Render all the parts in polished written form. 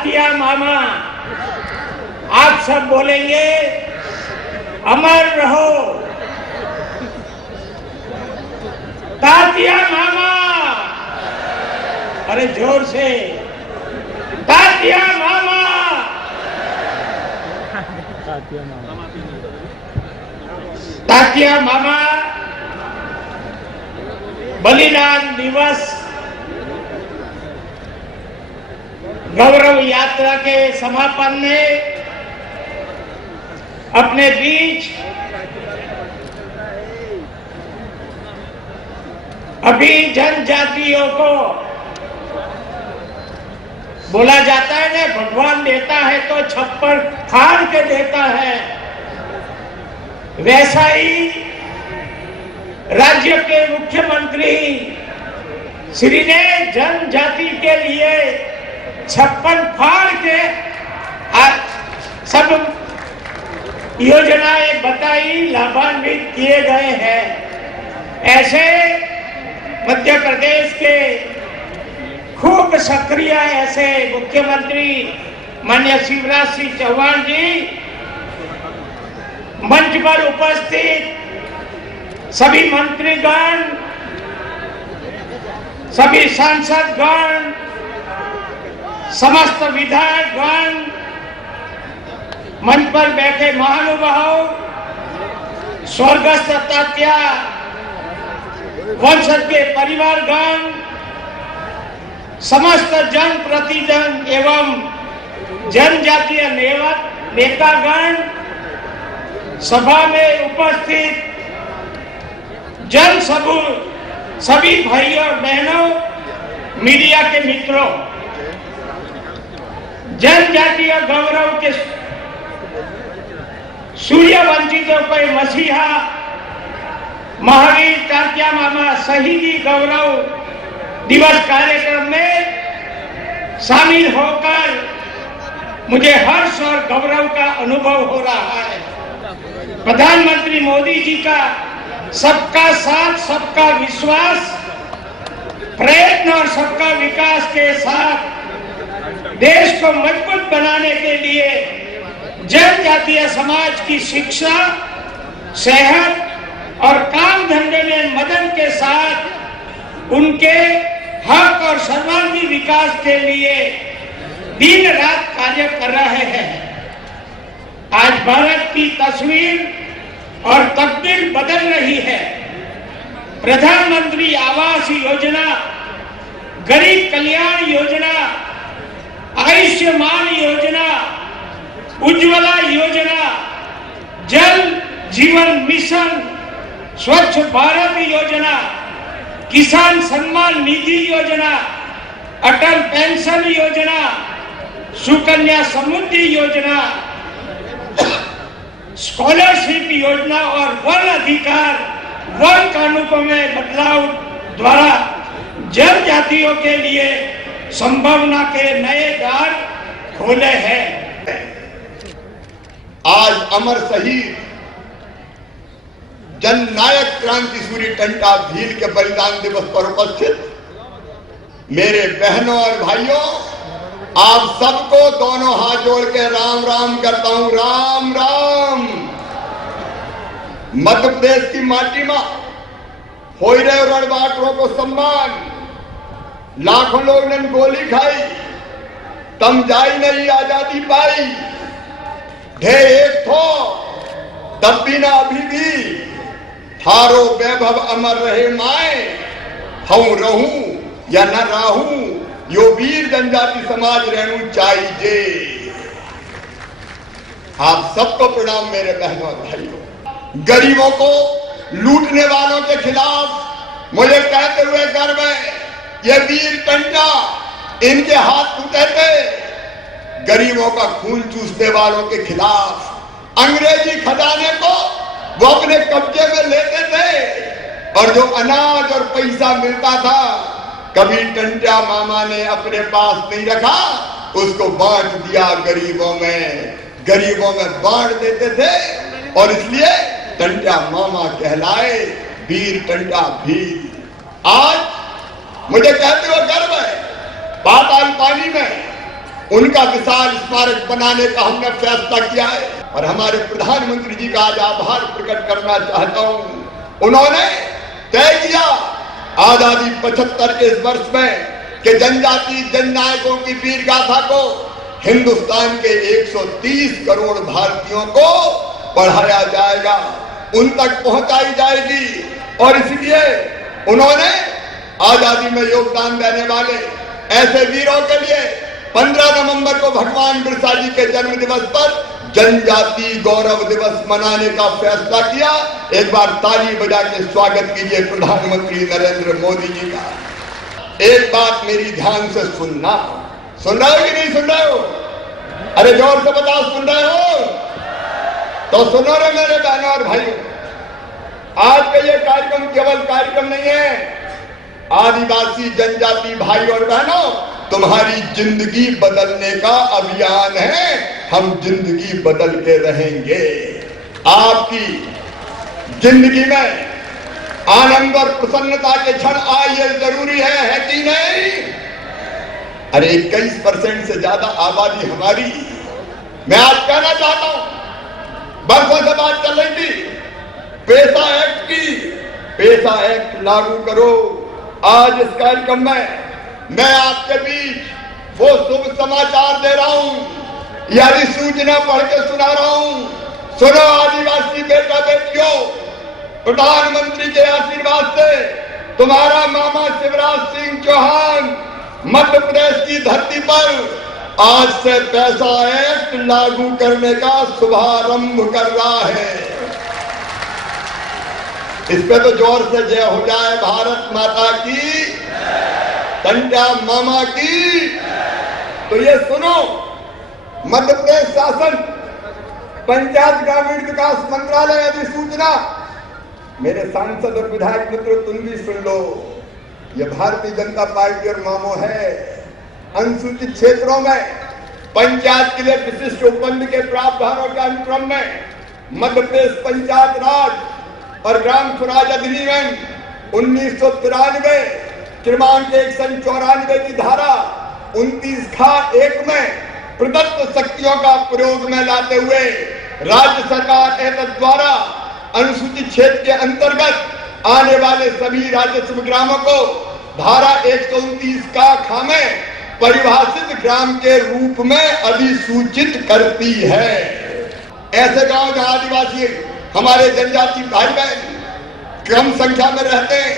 तात्या मामा, आप सब बोलेंगे अमर रहो। तात्या मामा, अरे जोर से, तात्या मामा। तात्या मामा बलिदान दिवस गौरव यात्रा के समापन में अपने बीच अभी जनजातियों को बोला जाता है ना, भगवान देता है तो छप्पर फाड़ के देता है, वैसा ही राज्य के मुख्यमंत्री श्री ने जनजाति के लिए छप्पर फाड़ के सब योजनाएं बताई, लाभान्वित किए गए हैं। ऐसे मध्य प्रदेश के खूब सक्रिय ऐसे मुख्यमंत्री माननीय शिवराज सिंह चौहान जी, मंच पर उपस्थित सभी मंत्रीगण, सभी सांसदगण, समस्त विधायकगण, मंच पर बैठे महानुभाव, स्वर्गस्थ तात्या वंशज के परिवारगण, समस्त जनप्रतिनिधि एवं जनजातीय नेतागण, सभा में उपस्थित सभी भाइयों और बहनों, मीडिया के मित्रों, जनजातीय गौरव के सूर्य वंचितों के मसीहा महावीर तात्या मामा शहीदी गौरव दिवस कार्यक्रम में शामिल होकर मुझे हर्ष और गौरव का अनुभव हो रहा है। प्रधानमंत्री मोदी जी का सबका साथ, सबका विश्वास, प्रयत्न और सबका विकास के साथ देश को मजबूत बनाने के लिए जनजातीय समाज की शिक्षा, सेहत और काम धंधे में मदद के साथ उनके हक और सर्वांगीण विकास के लिए दिन रात कार्य कर रहे हैं। आज भारत की तस्वीर और तकदीर बदल रही है। प्रधानमंत्री आवास योजना, गरीब कल्याण योजना, आयुष्मान योजना, उज्ज्वला योजना, जल जीवन मिशन, स्वच्छ भारत योजना, किसान सम्मान निधि योजना, अटल पेंशन योजना, सुकन्या समृद्धि योजना, स्कॉलरशिप योजना और वन अधिकार, वन कानूनों में बदलाव द्वारा जनजातियों के लिए संभावना के नए द्वार खोले हैं। आज अमर शहीद जननायक क्रांति सूर्य टंटा भील के बलिदान दिवस पर उपस्थित मेरे बहनों और भाइयों, आप सबको दोनों हाथ जोड़ के राम राम करता हूं। राम राम। मध्य प्रदेश की माटी में हो रहे रणबांकुरों को सम्मान, लाखों लोग ने गोली खाई, तम जाई नहीं आजादी पाई, ढे एक थो तब भी ना अभी भी, थारो वैभव अमर रहे माए, हूं रहूं या न राहूं, यो वीर जनजाति समाज रहनु चाहिए। आप सबको प्रणाम मेरे बहनों और भाइयों। गरीबों को लूटने वालों के खिलाफ मुझे कहते हुए गर्व है, ये वीर टंटा इनके हाथ टूटे थे। गरीबों का खून चूसने वालों के खिलाफ अंग्रेजी खजाने को वो अपने कब्जे में लेते थे, और जो अनाज और पैसा मिलता था कभी टंटा मामा ने अपने पास नहीं रखा, उसको बांट दिया गरीबों में बांट देते थे, और इसलिए टंटा मामा कहलाए वीर टंटा भील। आज मुझे कहते हुए गर्व है, पाताल पानी में उनका विशाल स्मारक बनाने का हमने फैसला किया है और हमारे प्रधानमंत्री जी का आज आभार प्रकट करना चाहता हूं। उन्होंने तय किया आजादी 75 के इस वर्ष में कि जनजाति जननायकों की वीर गाथा को हिंदुस्तान के 130 करोड़ भारतीयों को पढ़ाया जाएगा, उन तक पहुंचाई जाएगी। और इसलिए उन्होंने आजादी में योगदान देने वाले ऐसे वीरों के लिए 15 नवंबर को भगवान बिरसा जी के जन्म दिवस पर जनजाति गौरव दिवस मनाने का फैसला किया। एक बार ताली बजा के स्वागत कीजिए प्रधानमंत्री नरेंद्र मोदी जी का। एक बात मेरी ध्यान से सुनना, सुन रहे हो कि नहीं सुन रहे हो? अरे जोर से बताओ, सुन रहे हो? तो सुनो रे मेरे बहनों और भाइयों, आज का ये कार्यक्रम केवल कार्यक्रम नहीं है। आदिवासी जनजाति भाई और बहनों, तुम्हारी जिंदगी बदलने का अभियान है। हम जिंदगी बदल के रहेंगे। आपकी जिंदगी में आनंद और प्रसन्नता के क्षण आए, ये जरूरी है कि नहीं? अरे 21% से ज्यादा आबादी हमारी। मैं आज कहना चाहता हूं, बरसों से बात चल रही थी पेशा एक्ट की, पेशा एक्ट लागू करो। आज इस कार्यक्रम में मैं आपके बीच वो शुभ समाचार दे रहा हूं, यानी सूचना पढ़ के सुना रहा हूं। सुनो आदिवासी बेटा बेटियों, प्रधानमंत्री के आशीर्वाद से तुम्हारा मामा शिवराज सिंह चौहान मध्य प्रदेश की धरती पर आज से पैसा एक्ट लागू करने का शुभारंभ कर रहा है। इस पे तो जोर से जय हो जाए भारत माता की, टंटा मामा की। तो ये सुनो, मध्य प्रदेश शासन पंचायत ग्रामीण विकास मंत्रालय अधिसूचना, मेरे सांसद और विधायक मित्रों तुम भी सुन लो, ये भारतीय जनता पार्टी और मामो है। अनुसूचित क्षेत्रों में पंचायत के लिए विशिष्ट उपबंध के प्रावधानों के अनुक्रम में मध्य प्रदेश पंचायत राज और ग्राम स्वराज अधिनियम 1993 क्रमांक 194 की धारा 29(1) में प्रदत्त शक्तियों का प्रयोग में लाते हुए राज्य सरकार एतद द्वारा अनुसूचित क्षेत्र के अंतर्गत आने वाले सभी राजस्व ग्रामों को धारा 129 का खामे परिभाषित ग्राम के रूप में अधिसूचित करती है। ऐसे गांव जहां आदिवासी हमारे जनजाति भाई बहन कम संख्या में रहते हैं,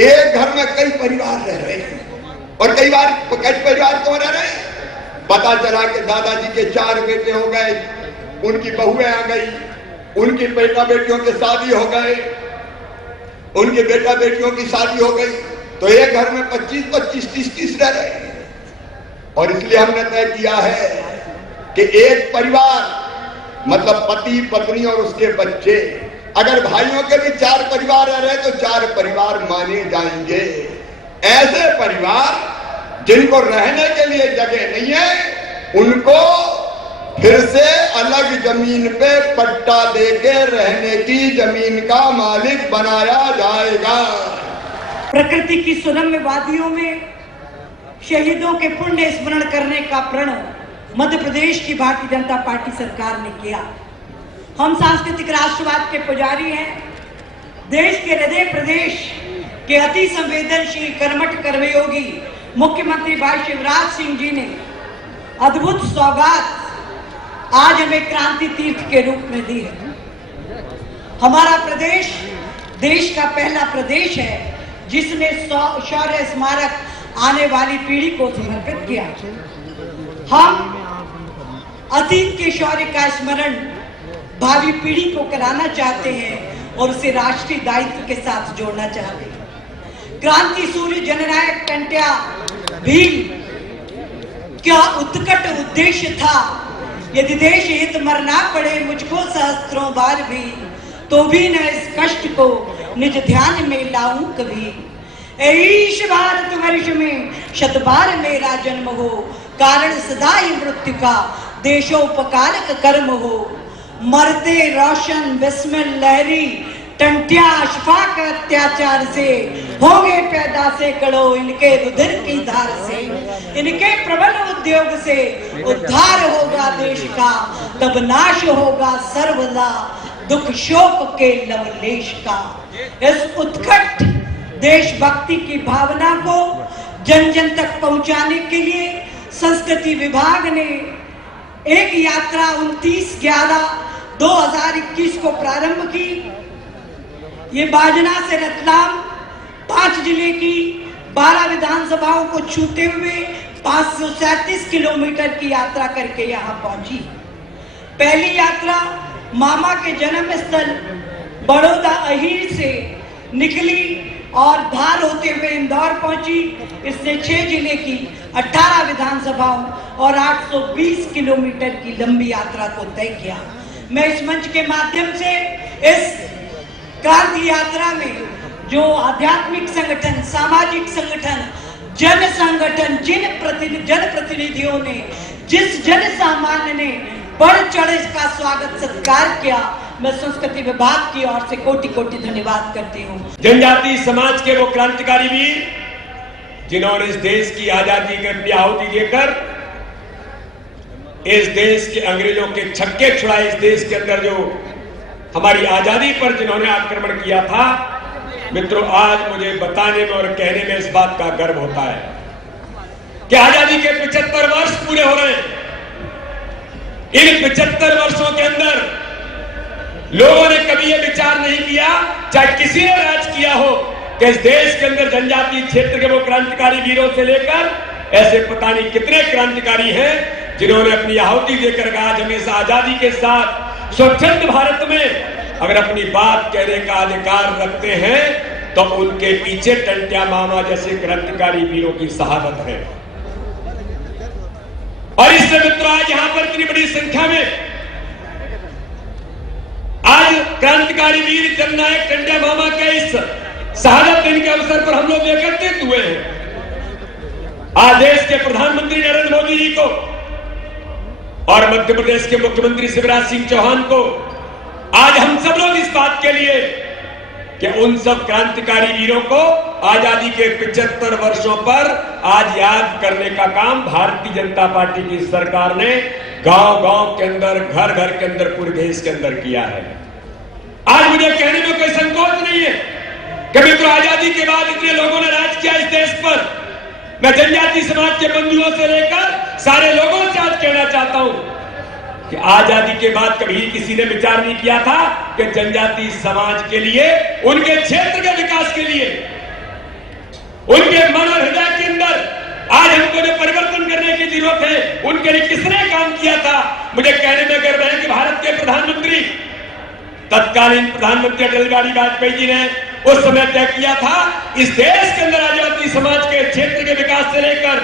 एक घर में कई परिवार रह रहे हैं और कई परिवार क्यों रह रहे हैं? पता चला कि दादाजी के 4 बेटे हो गए, उनकी बहुएं आ गई, उनकी बेटा बेटियों की शादी हो गए, उनके बेटा बेटियों की शादी हो गई, तो एक घर में 25-25, 30-30 रह रहे हैं। और इसलिए हमने तय किया है कि एक परिवार मतलब पति पत्नी और उसके बच्चे, अगर भाइयों के भी 4 परिवार रह रहे तो 4 परिवार माने जाएंगे। ऐसे परिवार जिनको रहने के लिए जगह नहीं है, उनको फिर से अलग जमीन पे पट्टा देके रहने की जमीन का मालिक बनाया जाएगा। प्रकृति की सुरम्य वादियों में शहीदों के पुण्य स्मरण करने का प्रण मध्य प्रदेश की भारतीय जनता पार्टी सरकार ने किया। हम सांस्कृतिक राष्ट्रवाद के पुजारी हैं। देश के हृदय प्रदेश के अति संवेदनशील कर्मठ कर्मयोगी मुख्यमंत्री भाई शिवराज सिंह जी ने अद्भुत सौगात आज हमें क्रांति तीर्थ के रूप में दी है। हमारा प्रदेश देश का पहला प्रदेश है जिसने शौर्य स्मारक आने वाली पीढ़ी को समर्पित किया। हम अतीत के शौर्य का स्मरण भावी पीढ़ी को कराना चाहते हैं और उसे राष्ट्रीय दायित्व के साथ जोड़ना चाहते हैं। क्रांति सूर्य जननायक टंट्या भीम क्या उत्कट उद्देश्य था, यदि देश हित मरना पड़े मुझको सहस्त्रों बार भी, तो भी न इस कष्ट को निज ध्यान में लाऊं कभी। ईश भारत वर्ष में शतबार मेरा जन्म हो, कारण सदा ही मृत्यु का देशोपकारक कर्म हो। मरते रोशन विस्मय लहरी टंटिया अशफाक अत्याचार से होंगे पैदा से कड़ो इनके रुधिर की धार से, इनके प्रबल उद्योग से उद्धार होगा देश का, तब नाश होगा सर्वदा दुख शोक के लवलेश का। इस उत्कट देशभक्ति की भावना को जन जन तक पहुंचाने के लिए संस्कृति विभाग ने एक यात्रा 29/11/2021 को प्रारंभ की। ये बाजना से रतलाम 5 जिले की 12 विधानसभाओं को छूते हुए 537 किलोमीटर की यात्रा करके यहाँ पहुंची। पहली यात्रा मामा के जन्म स्थल बड़ौदा अहीर से निकली और धार होते हुए इंदौर पहुंची। इसने 6 जिले की 18 विधानसभाओं और 820 किलोमीटर की लंबी यात्रा को तय किया। मैं इस मंच के माध्यम से इस क्रांति यात्रा में जो आध्यात्मिक संगठन, सामाजिक संगठन, जन संगठन, जनप्रतिनिधियों ने, जिस जन सामान्य ने बढ़ चढ़ इसका स्वागत सत्कार किया, मैं संस्कृति विभाग की ओर से कोटि कोटि धन्यवाद करती हूँ। जनजाति समाज के वो क्रांतिकारी वीर जिन्होंने इस देश की आजादी की अपनी आहुति देकर इस देश के अंग्रेजों के छक्के छुड़ाए, इस देश के अंदर जो हमारी आजादी पर जिन्होंने आक्रमण किया था। मित्रों, आज मुझे बताने में और कहने में इस बात का गर्व होता है कि आजादी के 75 वर्ष पूरे हो रहे हैं। इन 75 वर्षों के अंदर लोगों ने कभी यह विचार नहीं किया, चाहे किसी ने राज किया हो, कि इस देश के अंदर जनजातीय क्षेत्र के वो क्रांतिकारी वीरों से लेकर ऐसे पता नहीं कितने क्रांतिकारी हैं जिन्होंने अपनी आहुति देकर आज हम इस आजादी के साथ स्वच्छंद भारत में अगर अपनी बात कहने का अधिकार रखते हैं तो उनके पीछे टंटिया मामा जैसे क्रांतिकारी वीरों की शहादत है। और इससे मित्रों, आज यहां पर इतनी बड़ी संख्या में आज क्रांतिकारी वीर जननायक टंटिया मामा के इस शहादत दिन के अवसर पर हम लोग एकत्रित हुए हैं। आज देश के प्रधानमंत्री नरेंद्र मोदी जी को और मध्य प्रदेश के मुख्यमंत्री शिवराज सिंह चौहान को आज हम सब लोग इस बात के लिए कि उन सब क्रांतिकारी वीरों को आजादी के 75 वर्षों पर आज याद करने का काम भारतीय जनता पार्टी की सरकार ने गांव-गांव के अंदर, घर-घर के अंदर, पूरे देश के अंदर किया है। आज मुझे कहने में कोई संकोच नहीं है कि मित्रों, आजादी के बाद इतने लोगों ने राज किया इस देश पर। मैं जनजाति समाज के बंधुओं से लेकर सारे लोगों से आज कहना चाहता हूं कि आजादी के बाद कभी किसी ने विचार नहीं किया था कि जनजाति समाज के लिए, उनके क्षेत्र के विकास के लिए, उनके मन और हृदय के अंदर आज हमको जो परिवर्तन करने की जरूरत है, उनके लिए किसने काम किया था। मुझे कहने में गर्व है कि भारत के प्रधानमंत्री, तत्कालीन प्रधानमंत्री अटल बिहारी वाजपेयी जी ने उस समय तय किया था इस देश के अंदर आदिवासी समाज के क्षेत्र के विकास से लेकर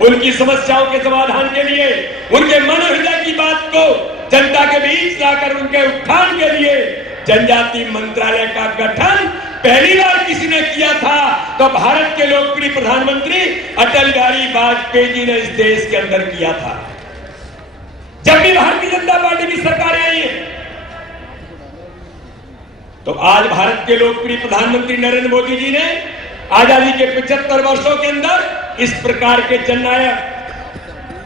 उनकी समस्याओं के समाधान के लिए, उनके मन हृदय की बात को जनता के बीच लाकर उनके उत्थान के लिए जनजाति मंत्रालय का गठन पहली बार किसी ने किया था तो भारत के लोकप्रिय प्रधानमंत्री अटल बिहारी वाजपेयी जी ने इस देश के अंदर किया था। जब भी भारतीय जनता पार्टी की सरकार आई है तो आज भारत के लोकप्रिय प्रधानमंत्री नरेंद्र मोदी जी ने आजादी के 75 वर्षों के अंदर इस प्रकार के जननायक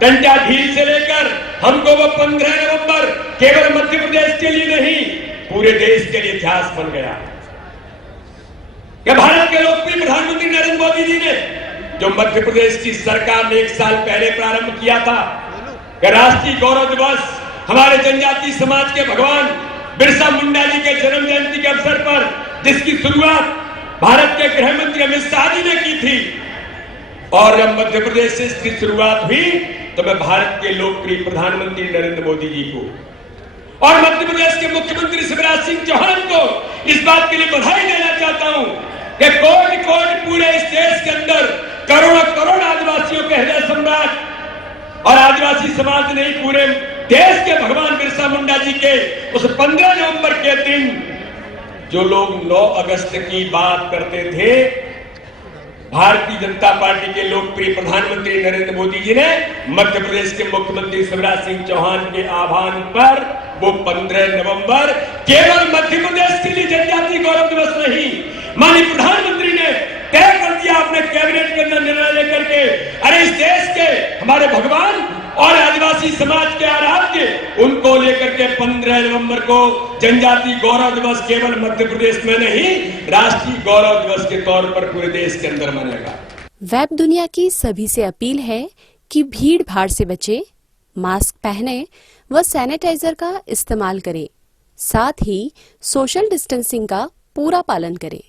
टंटिया झील से लेकर हमको वो 15 नवंबर केवल मध्य प्रदेश के लिए नहीं, पूरे देश के लिए इतिहास बन गया कि भारत के लोकप्रिय प्रधानमंत्री नरेंद्र मोदी जी ने जो मध्य प्रदेश की सरकार ने 1 साल पहले प्रारंभ किया था कि राष्ट्रीय गौरव दिवस हमारे जनजाति समाज के भगवान बिरसा मुंडा जी के जन्म जयंती के अवसर पर, जिसकी शुरुआत भारत के गृह मंत्री अमित शाह जी ने की थी। और जब मध्य प्रदेश से इसकी शुरुआत हुई तो मैं भारत के लोकप्रिय प्रधानमंत्री नरेंद्र मोदी जी को और मध्य प्रदेश के मुख्यमंत्री शिवराज सिंह चौहान को इस बात के लिए बधाई देना चाहता हूं कि कोटि कोटि पूरे इस देश के अंदर करोड़ों करोड़ आदिवासियों के हृदय सम्राट और आदिवासी समाज नहीं, पूरे देश के भगवान बिरसा मुंडा जी के उस 15 नवंबर के दिन जो लोग 9 अगस्त की बात करते थे, भारतीय जनता पार्टी के लोकप्रिय प्रधानमंत्री नरेंद्र मोदी जी ने मध्य प्रदेश के मुख्यमंत्री शिवराज सिंह चौहान के आह्वान पर वो 15 नवंबर केवल मध्य प्रदेश के लिए जनजातीय गौरव दिवस नहीं, माननीय प्रधानमंत्री ने तय कर दिया अपने कैबिनेट के अंदर निर्णय लेकर के, अरे इस देश के हमारे भगवान और आदिवासी समाज के आराध्य उनको लेकर के 15 नवंबर को जनजातीय गौरव दिवस केवल मध्य प्रदेश में नहीं, राष्ट्रीय गौरव दिवस के तौर पर पूरे देश के अंदर मनेगा। वेब दुनिया की सभी से अपील है कि भीड़ भाड़ से बचे, मास्क पहने व सैनिटाइजर का इस्तेमाल करें, साथ ही सोशल डिस्टेंसिंग का पूरा पालन करें।